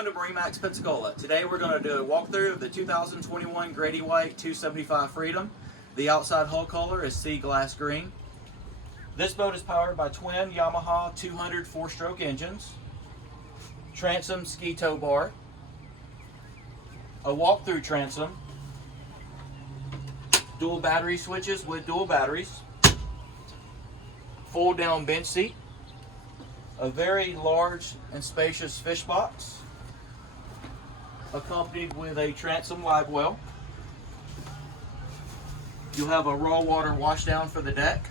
Welcome to MarineMax Pensacola. Today we're going to do a walkthrough of the 2021 Grady-White 275 Freedom. The outside hull color is sea glass green. This boat is powered by twin Yamaha 200 4-stroke engines, transom ski tow bar, a walk-through transom, dual battery switches with dual batteries, fold down bench seat, a very large and spacious fish box, accompanied with a transom live well. You'll have a raw water washdown for the deck.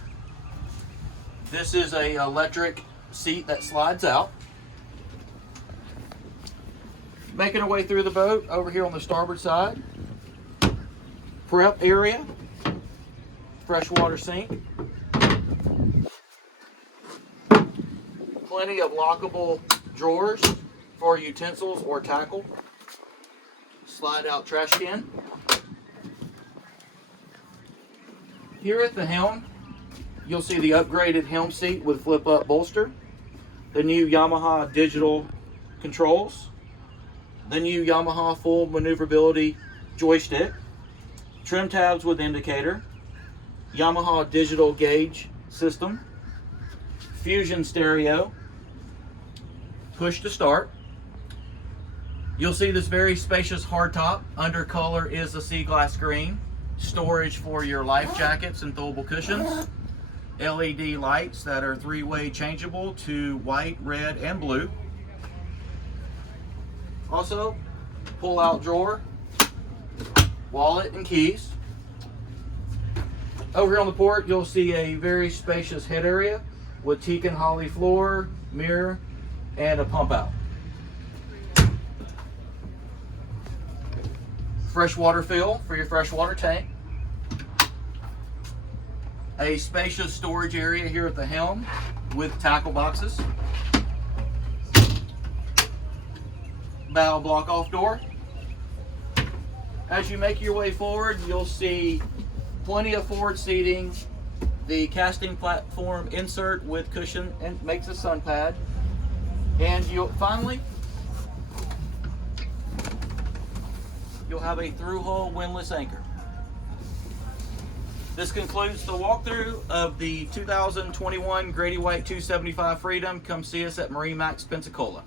This is a electric seat that slides out. Making our way through the boat over here on the starboard side. Prep area, freshwater sink. Plenty of lockable drawers for utensils or tackle. Slide out trash can. Here at the helm, you'll see the upgraded helm seat with flip up bolster, the new Yamaha digital controls, the new Yamaha full maneuverability joystick, trim tabs with indicator, Yamaha digital gauge system, fusion stereo, push to start. You'll see this very spacious hardtop. Under color is the sea glass green. Storage for your life jackets and throwable cushions. LED lights that are three-way changeable to white, red, and blue. Also, pull-out drawer, wallet, and keys. Over here on the port, you'll see a very spacious head area with teak and holly floor, mirror, and a pump out. Freshwater fill for your freshwater tank. A spacious storage area here at the helm with tackle boxes. Bow block off door. As you make your way forward, you'll see plenty of forward seating. The casting platform insert with cushion and makes a sun pad. And you'll have a through-hull windlass anchor. This concludes the walkthrough of the 2021 Grady-White 275 Freedom. Come see us at MarineMax Pensacola.